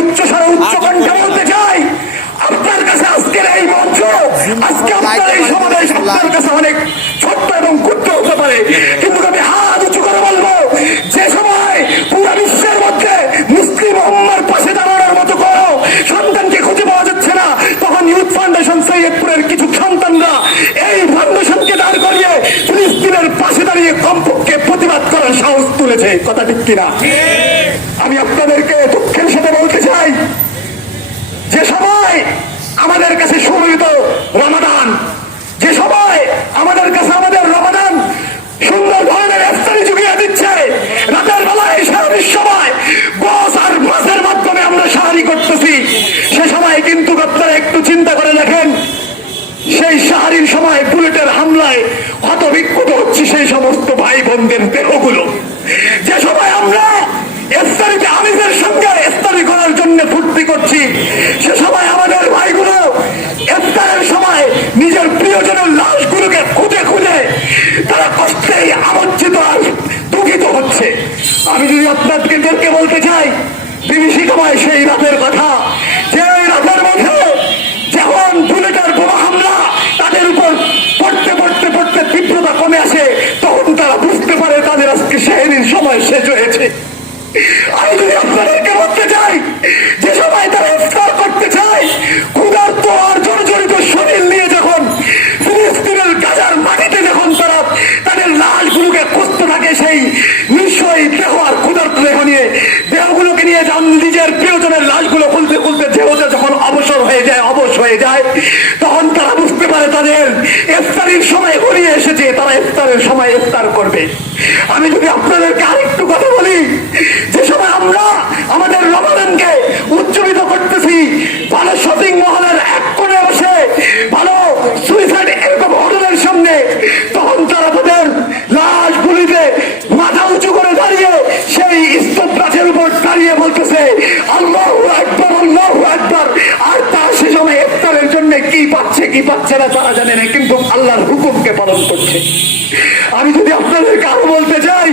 উচ্চ স্বরে উচ্চ কণ্ঠে বলতে চাই আপনার কাছে আজকের এই মঞ্চ আজকে আপনার এই সমাবেশ আপনার কাছে অনেক ছোট্ট এবং ক্ষুদ্র হতে পারে। কিন্তু আমি হাত উঁচু করে বলব যে সময় পুরো বিশ্বের মধ্যে মুসলিম উম্মার পাশে দাঁড়ানোর মতো কোনো সন্তানকে খুঁজে পাওয়া যাচ্ছে না তখন ইউথ ফাউন্ডেশন সৈয়দপুরের কিছু সন্তানরা এই ফাউন্ডেশনকে দাঁড় করিয়ে ফিলিস্তিনের পাশে দাঁড়িয়ে কমপক্ষে প্রতিবাদ করার সাহস তুলেছে কথা ঠিক কিনা? আমি আপনাদেরকে দুঃখের সাথে বলতে চাই। যে সময় আমাদের কাছে সুমিত রমাদান, যে সময় আমাদের কাছে আমাদের রমাদান সুন্দর ধরনের ইফতারি জুগিয়ে দিচ্ছে, রাতের বেলায় সারাদিন সময় বস আর মাছের মাধ্যমে আমরা সাহারি করতেছি। সে সময় কিন্তু আপনারা একটু চিন্তা করে দেখেন, সেই সাহারির সময় বুলেটের হামলায় হত বিক্ষুত হচ্ছে সেই সমস্ত ভাই বোনদের দেহগুলো। যে সময় আমরা ইফতারিতে আমিদের সঙ্গে ইফতারি করার জন্য ফুর্তি করছি। সে সময় আমাদের ভাইগুলো ইফতারের সময় নিজের প্রিয়জনের লাশগুলোকে খুঁজে খুঁজে তারা কষ্টে আমচ্ছিত আর দুঃখিত হচ্ছে। আমি যদি আপনাদেরকে বলতে চাই বিভীষিকাময় সেই রাতের কথা, যে ওই রাতের মধ্যে যখন বুলেটের বোমা হামলা তাদের উপর পড়তে পড়তে পড়তে তীব্রতা কমে আসে, তখন তারা বুঝতে পারে তাদের আজকে সেহেরির সময় শেষ হয়েছে। আমি যদি আপনাদেরকে বলতে চাই, যে সময় তারা ইফতার করতে চায়, ক্ষুধার্ত আর জর্জরিত শরীর নিয়ে যখন ফিলিস্তিনের গাজার মাটিতে যখন তারা তাদের লাশগুলোকে খুঁজতে থাকে, সেই নিশ্চয়ই দেহ আর ক্ষুধার্ত দেহ নিয়ে, দেহগুলোকে নিয়ে যান নিজের প্রিয়জনের লাশগুলো খুলতে খুলতে দেহতে যখন অবসর হয়ে যায়, অবশ হয়ে যায়, তখন তাদের ইফতারির সময় ঘুরিয়ে এসেছে, তারা ইফতারের সময় ইফতার করবে। আমি যদি আপনাদেরকে আরেকটু কথা বলি, যে সময় আমরা পাচ্ছে কি পাচ্ছে না তারা জানে না, কিন্তু আল্লাহর হুকুমকে পালন করছে। আমি যদি আপনাদেরকে আরও বলতে চাই